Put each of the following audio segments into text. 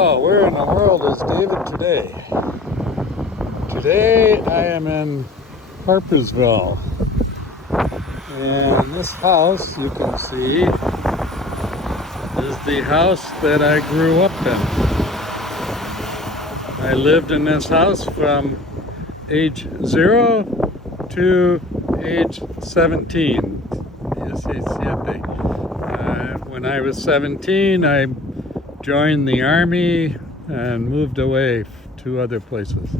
Well, where in the world is David today? Today I am in Harpursville, and this house you can see is the house that I grew up in. I lived in this house from age 0 to age 17. When I was 17, I joined the army and moved away to other places.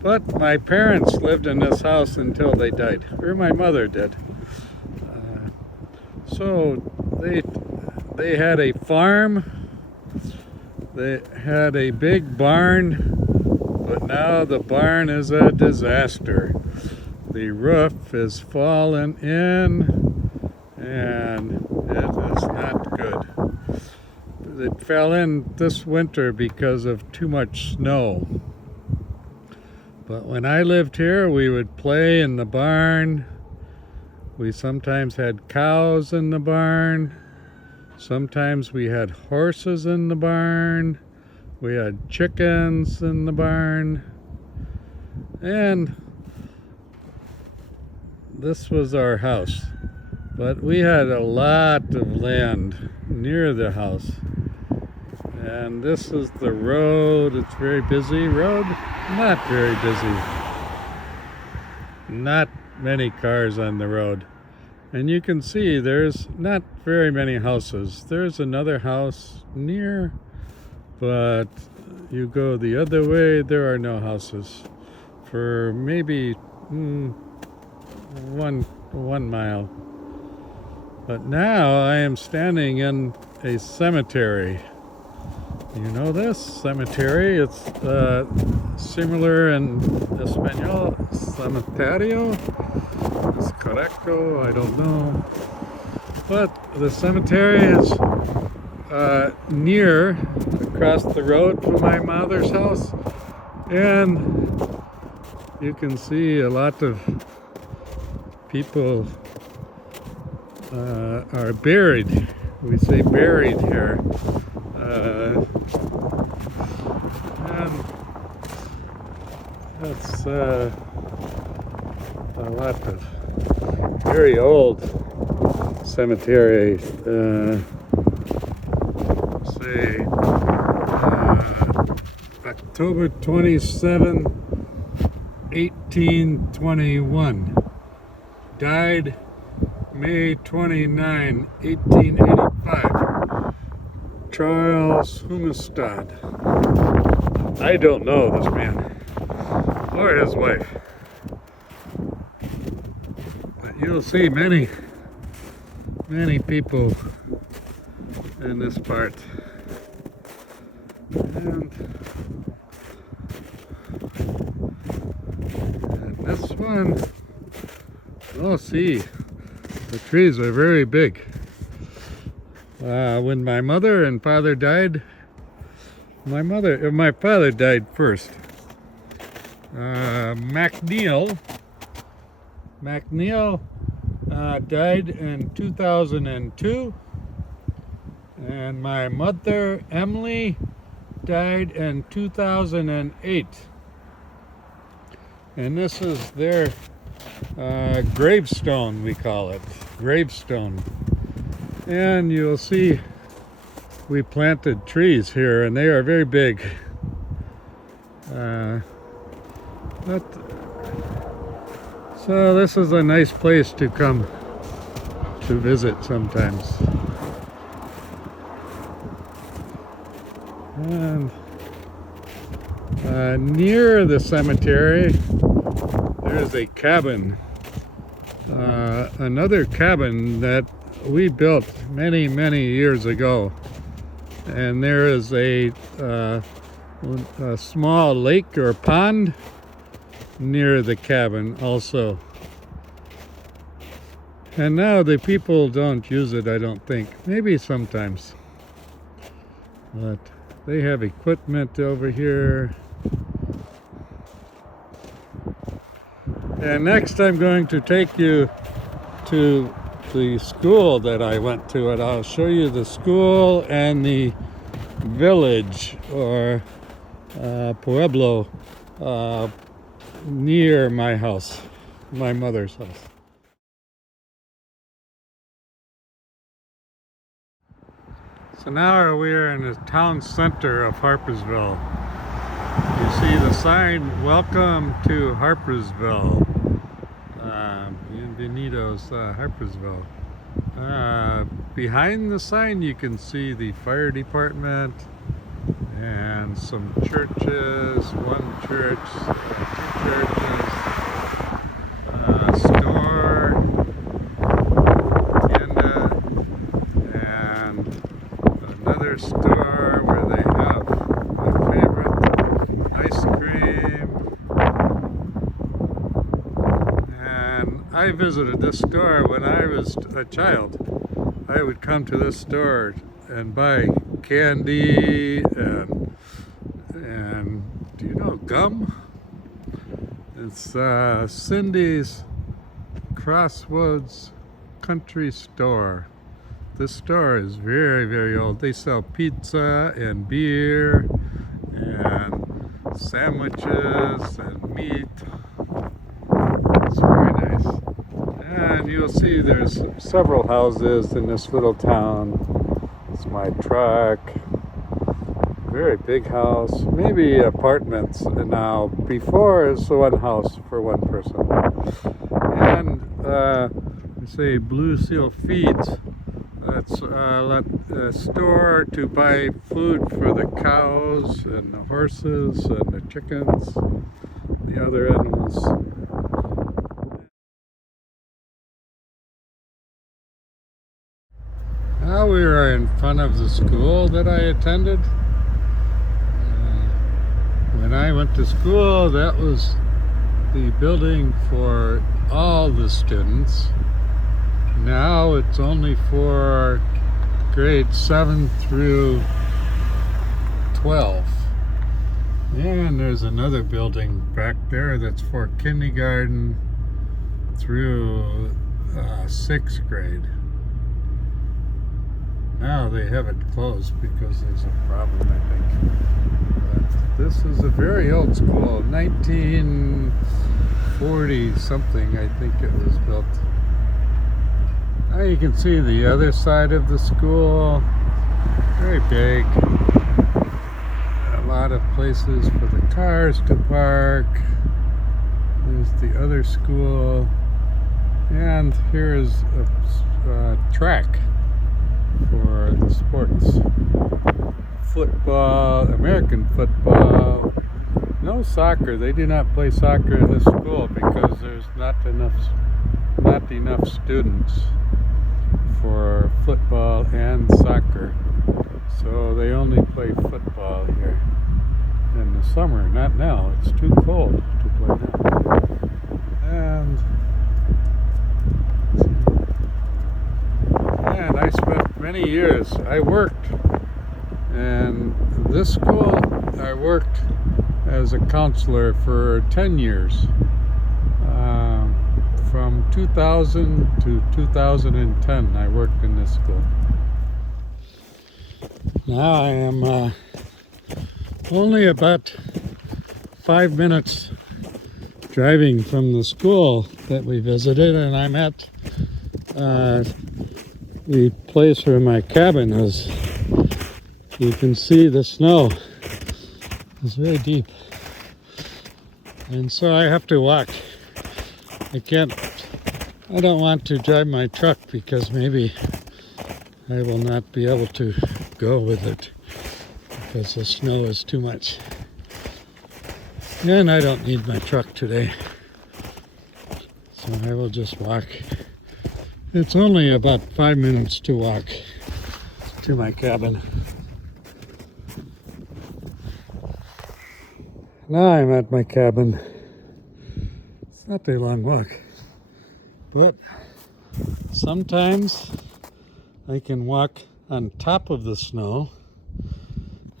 But my parents lived in this house until they died, or my mother did. So they had a farm, they had a big barn, but now the barn is a disaster. The roof is fallen in, and it is not good. It fell in this winter because of too much snow. But when I lived here, we would play in the barn. We sometimes had cows in the barn. Sometimes we had horses in the barn. We had chickens in the barn. And this was our house. But we had a lot of land near the house. And this is the road. It's very busy road. Not very busy. Not many cars on the road. And you can see there's not very many houses. There's another house near, but you go the other way, there are no houses for maybe one mile. But now I am standing in a cemetery. You know this cemetery? It's similar in Espanol, cementerio. It's correcto, I don't know. But the cemetery is near, across the road from my mother's house. And you can see a lot of people are buried. We say buried here. And that's a lot of very old cemetery. Say October 27, 1821. Died May 29, 1885. Charles Humestad. I don't know this man or his wife, but you'll see many people in this part. And this one, oh, see, the trees are very big. When my mother and father died, my father died first. MacNeil died in 2002, and my mother Emily died in 2008. And this is their gravestone, we call it, gravestone. And you'll see we planted trees here, and they are very big. So this is a nice place to come to visit sometimes. And near the cemetery, there's a cabin, another cabin that we built many years ago, and there is a small lake or pond near the cabin also. And now the people don't use it, I don't think. Maybe sometimes, but they have equipment over here. And next I'm going to take you to the school that I went to, and I'll show you the school and the village or pueblo near my house, my mother's house. So now we are in the town center of Harpursville. You see the sign, "Welcome to Harpursville." Bienvenidos Harpursville. Behind the sign you can see the fire department and some churches, one church, two churches, store, tienda, and another store where they have my favorite ice cream. And I visited this store when I was a child. I would come to this store and buy candy and do you know gum? It's Cindy's Crossroads Country Store. This store is very, very old. They sell pizza and beer and sandwiches and meat. It's very nice. And you'll see there's several houses in this little town. It's my truck. Very big house. Maybe apartments now. Before it's one house for one person. And we say Blue Seal Feeds. That's a store to buy food for the cows and the horses and the chickens, the other animals. Now we are in front of the school that I attended. When I went to school, that was the building for all the students. Now it's only for grades 7 through 12. And there's another building back there that's for kindergarten through 6th grade. Now they have it closed because there's a problem, I think. But this is a very old school, 1940 something, I think it was built. Now you can see the other side of the school, very big. A lot of places for the cars to park. There's the other school. And here is a track for the sports. Football, American football. No soccer. They do not play soccer in this school because there's not enough students for football and soccer. So they only play football here in the summer, not now. It's too cold to play now. And I spent many years, I worked in this school. I worked as a counselor for 10 years. From 2000 to 2010, I worked in this school. Now I am only about 5 minutes driving from the school that we visited, and I'm at the place where my cabin is. You can see the snow is very deep, and so I have to walk. I don't want to drive my truck because maybe I will not be able to go with it because the snow is too much. And I don't need my truck today, so I will just walk. It's only about 5 minutes to walk to my cabin. Now I'm at my cabin. It's not a long walk, but sometimes I can walk on top of the snow,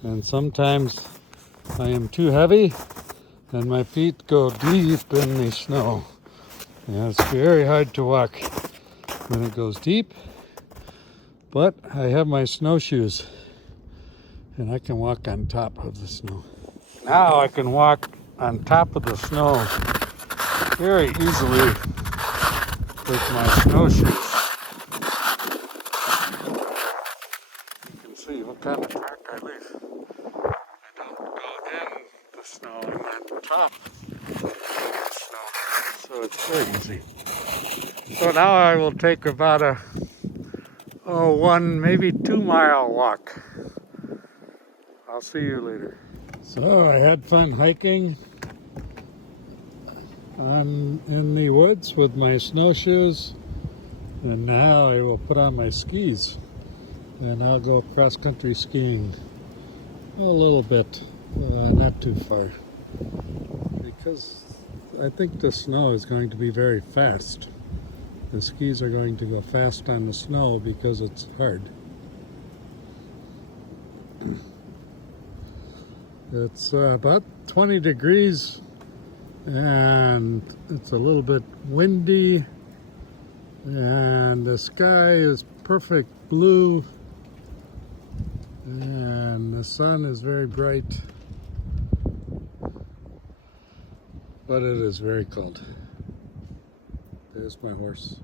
and sometimes I am too heavy and my feet go deep in the snow. And it's very hard to walk when it goes deep, but I have my snowshoes And I can walk on top of the snow. Now I can walk on top of the snow very easily with my snowshoes. You can see what kind of track I leave. I don't go in the snow, I'm on top of the snow. So it's very easy. So now I will take about a 1, maybe 2 mile walk. I'll see you later. So I had fun hiking. I'm in the woods with my snowshoes, and now I will put on my skis and I'll go cross-country skiing a little bit, not too far, because I think the snow is going to be very fast. The skis are going to go fast on the snow because it's hard. It's about 20 degrees and it's a little bit windy and the sky is perfect blue and the sun is very bright, but it is very cold. There's my horse.